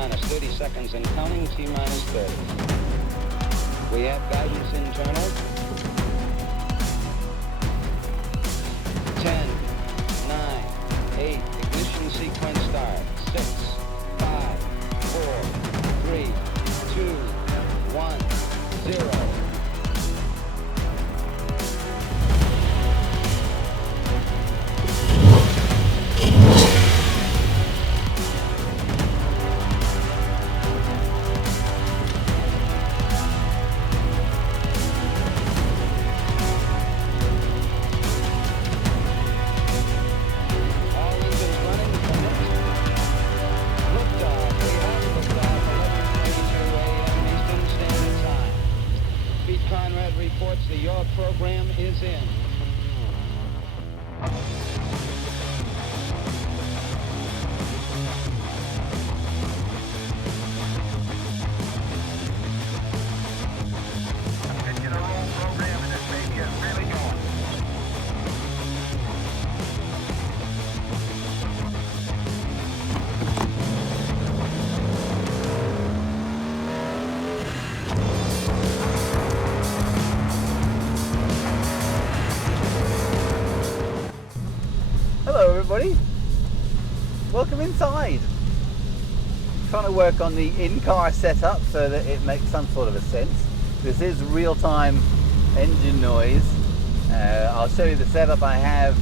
minus 30 seconds and counting, T minus 30. We have guidance internal. 10, 9, 8, ignition sequence start. 6, 5, 4, 3, 2, 1, 0. Reports that your program is in. Hello everybody, welcome inside. I'm trying to work on the in-car setup so that it makes some sort of a sense. This is real-time engine noise. I'll show you the setup I have.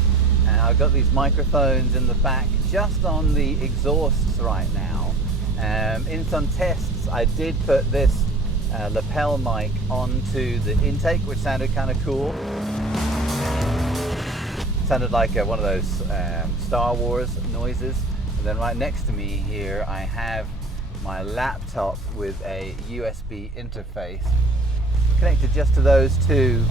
I've got these microphones in the back just on the exhausts right now. In some tests I did put this lapel mic onto the intake, which sounded kind of cool. Sounded like one of those Star Wars noises. And then right next to me here I have my laptop with a USB interface connected just to those two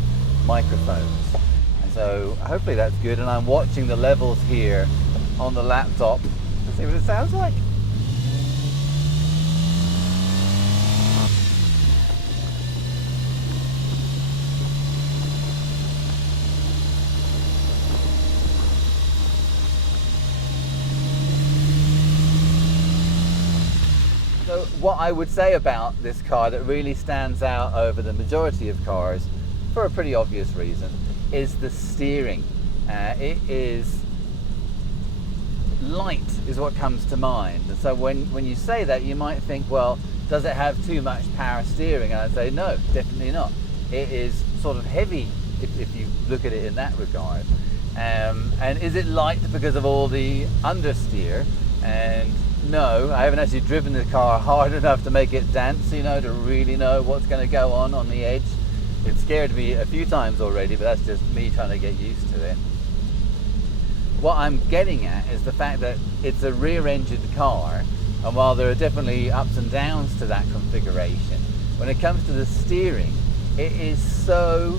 microphones. And so hopefully that's good, and I'm watching the levels here on the laptop to see what it sounds like. So what I would say about this car that really stands out over the majority of cars, for a pretty obvious reason, is the steering. It is light is what comes to mind. And so when you say that, you might think, well, does it have too much power steering? And I'd say no, definitely not. It is sort of heavy if you look at it in that regard. And is it light because of all the understeer? And no, I haven't actually driven the car hard enough to make it dance, you know, to really know what's going to go on the edge. It scared me a few times already, but that's just me trying to get used to it. What I'm getting at is the fact that it's a rear-engined car, and while there are definitely ups and downs to that configuration, when it comes to the steering, it is so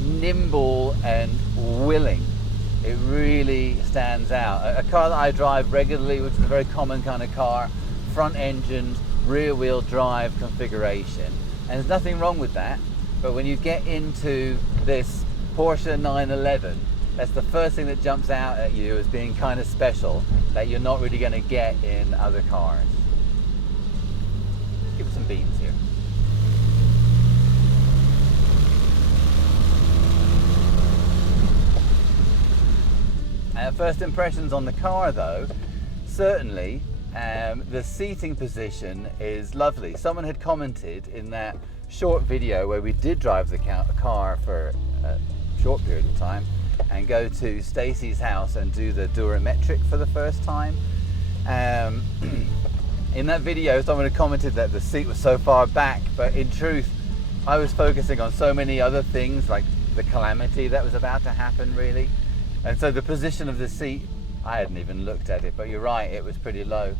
nimble and willing. It really stands out. A car that I drive regularly, which is a very common kind of car, front-engined, rear-wheel drive configuration, and there's nothing wrong with that. But when you get into this Porsche 911, that's the first thing that jumps out at you as being kind of special, that you're not really going to get in other cars. Give it some beans here. First impressions on the car though, certainly the seating position is lovely. Someone had commented in that short video where we did drive the car for a short period of time and go to Stacey's house and do the Durametric for the first time. In that video someone had commented that the seat was so far back, but in truth I was focusing on so many other things, like the calamity that was about to happen really. And so the position of the seat, I hadn't even looked at it, but you're right, it was pretty low.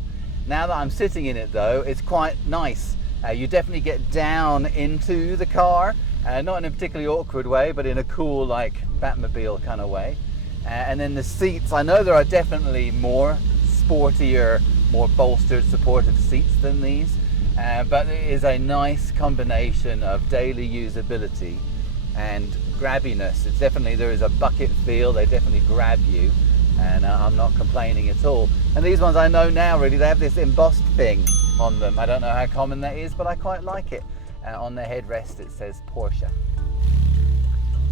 Now that I'm sitting in it though, it's quite nice. You definitely get down into the car, not in a particularly awkward way, but in a cool, like Batmobile kind of way. And then the seats, I know there are definitely more sportier, more bolstered, supportive seats than these, but it is a nice combination of daily usability and grabbiness. It's definitely, there is a bucket feel, they definitely grab you, and I'm not complaining at all. And these ones I know now really, they have this embossed thing on them. I don't know how common that is, but I quite like it. On the headrest it says Porsche.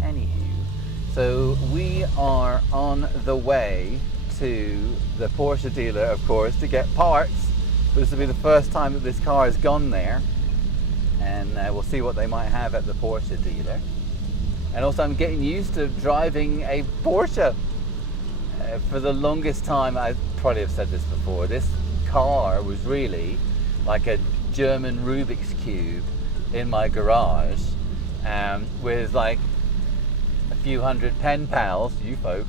Anywho, so we are on the way to the Porsche dealer, of course, to get parts. But this will be the first time that this car has gone there, and we'll see what they might have at the Porsche dealer. And also I'm getting used to driving a Porsche. For the longest time, I probably have said this before, this car was really like a German Rubik's Cube in my garage, with like a few hundred pen pals, you folk,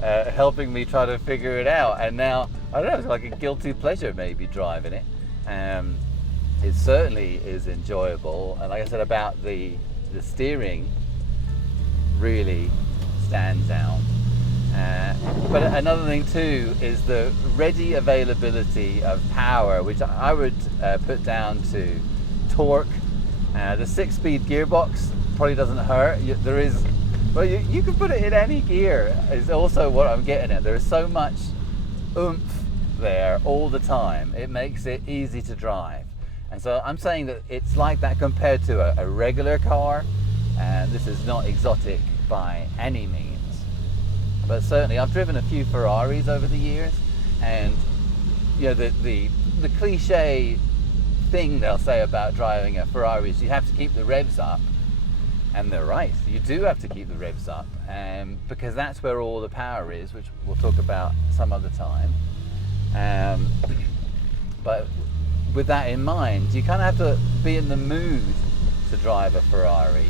helping me try to figure it out. And now, I don't know, it's like a guilty pleasure maybe driving it. It certainly is enjoyable, and like I said about the steering, really stands out. But another thing too is the ready availability of power, which I would put down to torque. The 6-speed gearbox probably doesn't hurt. There is, well, you can put it in any gear, is also what I'm getting at. There is so much oomph there all the time. It makes it easy to drive. And so I'm saying that it's like that compared to a regular car, and this is not exotic by any means. But certainly I've driven a few Ferraris over the years, and you know, the cliche thing they'll say about driving a Ferrari is you have to keep the revs up, and they're right, you do have to keep the revs up, because that's where all the power is, which we'll talk about some other time. But with that in mind, you kind of have to be in the mood to drive a Ferrari,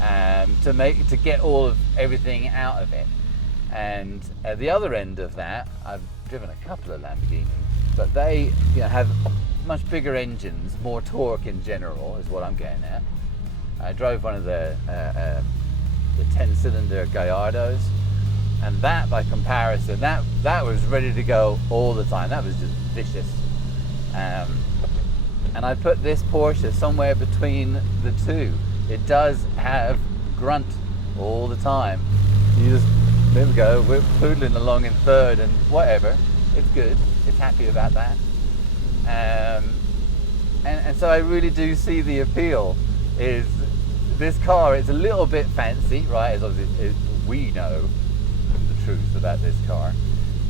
to get all of everything out of it. And at the other end of that, I've driven a couple of Lamborghinis, but they, you know, have much bigger engines, more torque in general, is what I'm getting at. I drove one of the 10-cylinder Gallardos, and that, by comparison, that was ready to go all the time. That was just vicious. And I put this Porsche somewhere between the two. It does have grunt all the time. You just, there we go, we're poodling along in third, and whatever, it's good, it's happy about that. And so I really do see the appeal. Is this car, it's a little bit fancy, right, as obviously we know the truth about this car.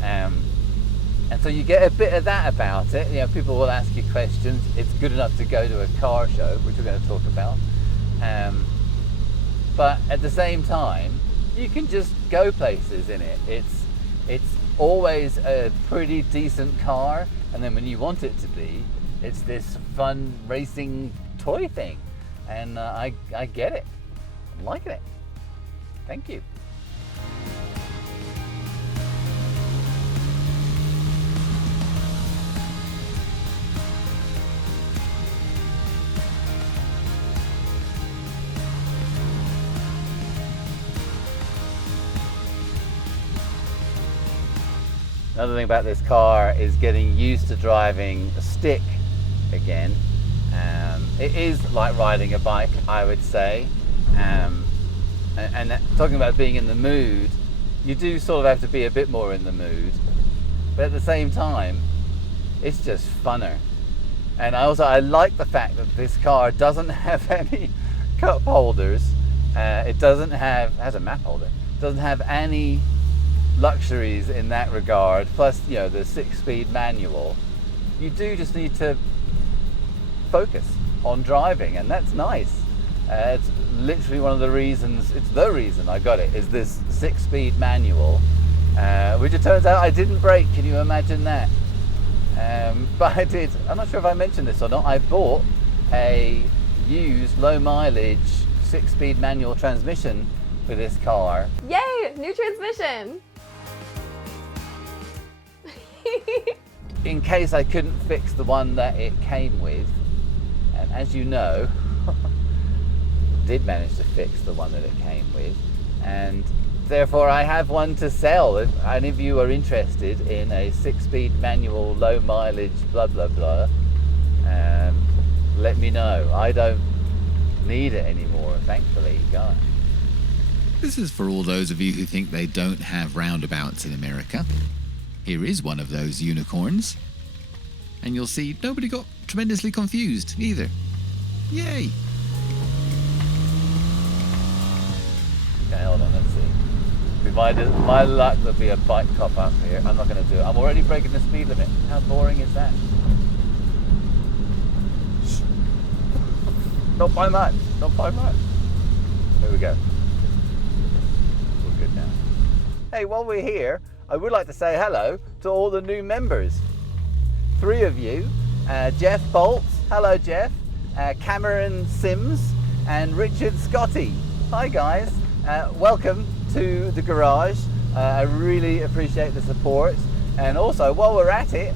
And so you get a bit of that about it. You know, people will ask you questions. It's good enough to go to a car show, which we're going to talk about. But at the same time, you can just go places in it. It's always a pretty decent car, and then when you want it to be, it's this fun racing toy thing. And I get it. I'm liking it. Thank you. Another thing about this car is getting used to driving a stick again. It is like riding a bike, I would say. And talking about being in the mood, you do sort of have to be a bit more in the mood. But at the same time, it's just funner. And I like the fact that this car doesn't have any cup holders. It has a map holder. It doesn't have any luxuries in that regard, plus, you know, the 6-speed manual. You do just need to focus on driving, and that's nice. It's literally one of the reasons, it's the reason I got it, is this 6-speed manual, which it turns out I didn't brake. Can you imagine that? But I did. I'm not sure if I mentioned this or not. I bought a used low mileage 6-speed manual transmission for this car. Yay, new transmission. In case I couldn't fix the one that it came with, and as you know, did manage to fix the one that it came with, and therefore I have one to sell. If any of you are interested in a 6-speed manual, low mileage, blah blah blah, let me know. I don't need it anymore, thankfully, guys. This is for all those of you who think they don't have roundabouts in America. Here is one of those unicorns. And you'll see nobody got tremendously confused either. Yay! Okay, hold on, let's see. With my luck, there'll be a bike cop up here. I'm not going to do it. I'm already breaking the speed limit. How boring is that? Not by much. Not by much. There we go. We're good now. Hey, while we're here, I would like to say hello to all the new members. 3 of you. Jeff Bolts. Hello, Jeff. Cameron Sims and Richard Scotty. Hi, guys. Welcome to the garage. I really appreciate the support. And also, while we're at it,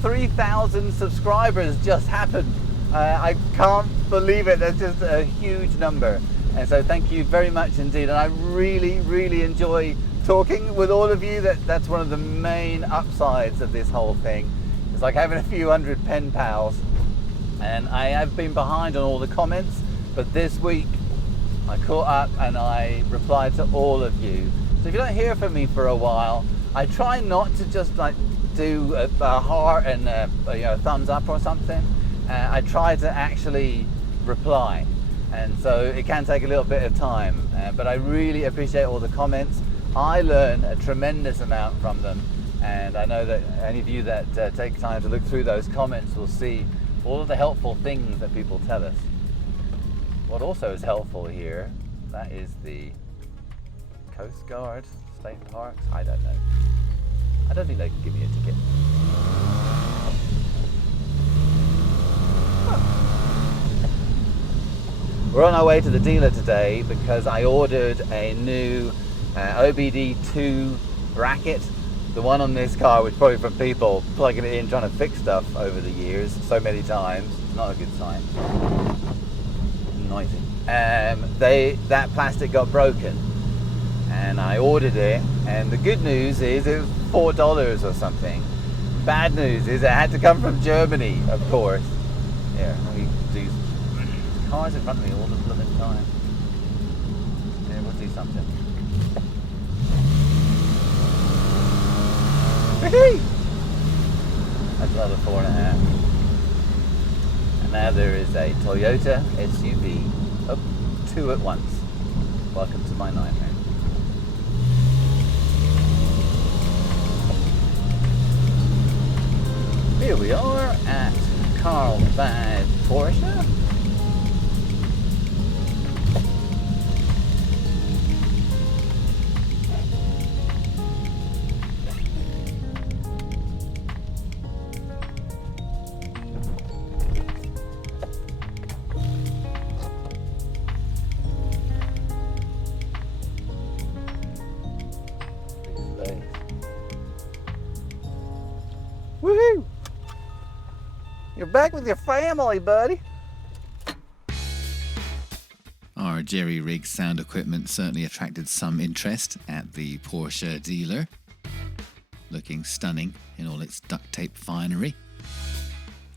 3,000 subscribers just happened. I can't believe it. That's just a huge number. And so thank you very much indeed. And I really, really enjoy talking with all of you. That's one of the main upsides of this whole thing. It's like having a few hundred pen pals. And I have been behind on all the comments, but this week I caught up and I replied to all of you. So if you don't hear from me for a while, I try not to just like do a heart and a thumbs up or something. I try to actually reply, and so it can take a little bit of time, but I really appreciate all the comments. I learn a tremendous amount from them, and I know that any of you that take time to look through those comments will see all of the helpful things that people tell us. What also is helpful here, that is the Coast Guard, State Parks, I don't know. I don't think they can give me a ticket. We're on our way to the dealer today because I ordered a new OBD2 bracket. The one on this car was probably from people plugging it in, trying to fix stuff over the years so many times. It's not a good sign. Noisy. That plastic got broken and I ordered it, and the good news is it was $4 or something. Bad news is it had to come from Germany, of course. Here, let me do cars in front of me all the blooming time. Yeah, we'll do something. Whee! That's another 4.5. And now there is a Toyota SUV. Oh, 2 at once. Welcome to my nightmare. Here we are at Carlsbad Porsche. Woohoo! You're back with your family, buddy. Our jerry-rig sound equipment certainly attracted some interest at the Porsche dealer. Looking stunning in all its duct tape finery.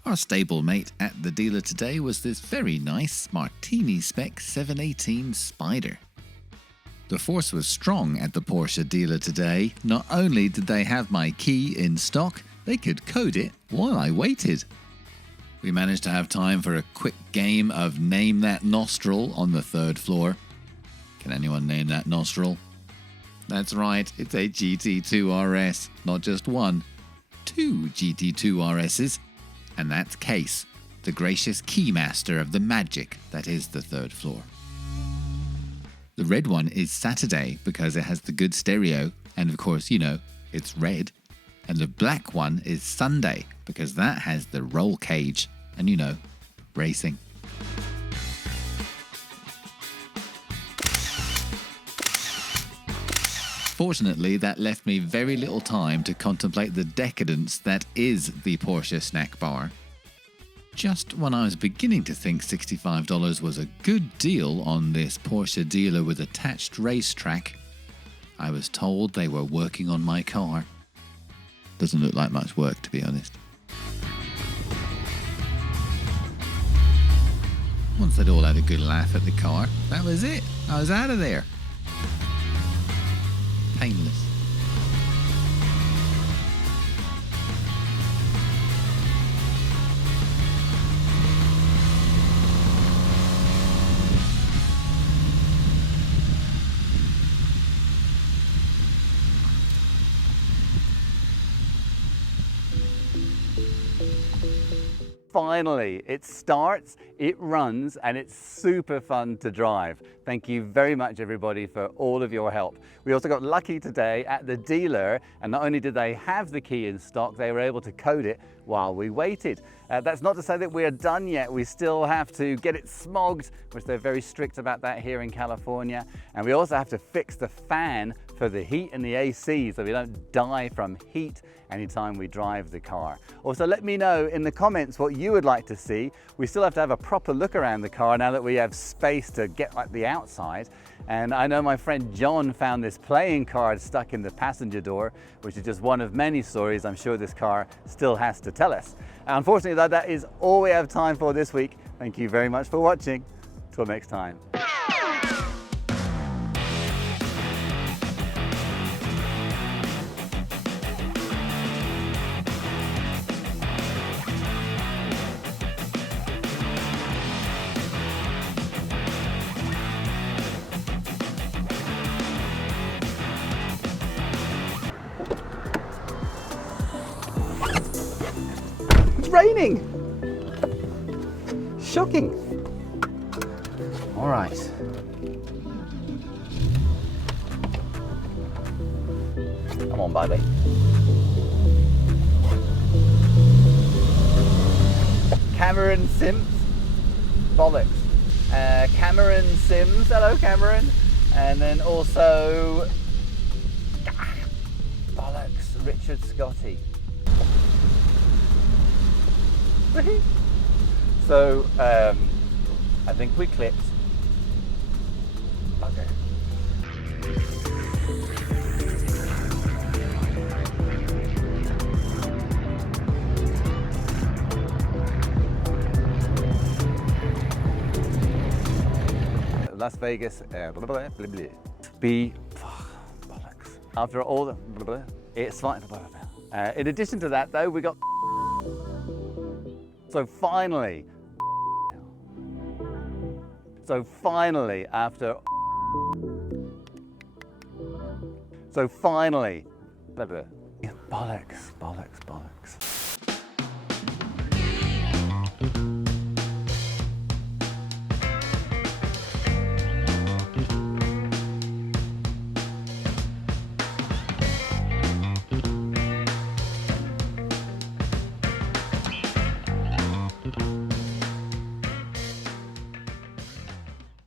Our stablemate at the dealer today was this very nice Martini spec 718 Spider. The force was strong at the Porsche dealer today. Not only did they have my key in stock, they could code it while I waited. We managed to have time for a quick game of Name That Nostril on the 3rd floor. Can anyone name that nostril? That's right, it's a GT2 RS. Not just one, 2 GT2 RSs. And that's Case, the gracious keymaster of the magic that is the 3rd floor. The red one is Saturday because it has the good stereo, and of course, you know, it's red. And the black one is Sunday because that has the roll cage and, you know, racing. Fortunately, that left me very little time to contemplate the decadence that is the Porsche snack bar. Just when I was beginning to think $65 was a good deal on this Porsche dealer with attached racetrack, I was told they were working on my car. Doesn't look like much work, to be honest. Once they'd all had a good laugh at the car, that was it. I was out of there. Painless. finally, it starts, it runs, and it's super fun to drive. Thank you very much, everybody, for all of your help. We also got lucky today at the dealer, and not only did they have the key in stock, they were able to code it while we waited. That's not to say that we're done yet. We still have to get it smogged, which they're very strict about that here in California. And we also have to fix the fan for the heat and the AC so we don't die from heat anytime we drive the car. Also, let me know in the comments what you would like to see. We still have to have a proper look around the car now that we have space to get like the outside. And I know my friend John found this playing card stuck in the passenger door, which is just one of many stories I'm sure this car still has to tell us. Unfortunately, though, that is all we have time for this week. Thank you very much for watching. Till next time. Raining! Shocking! All right. Come on, baby. Cameron Sims. Bollocks. Cameron Sims. Hello, Cameron. And then also... Bollocks. Richard Scotty. So, I think we clipped. Okay. Las Vegas, blah, blah, blah, blah, blah. Bollocks. After all the blah, blah, it's fine. Blah, blah, blah. In addition to that, though, we got. So finally, after, blah, blah. Bollocks, bollocks, bollocks.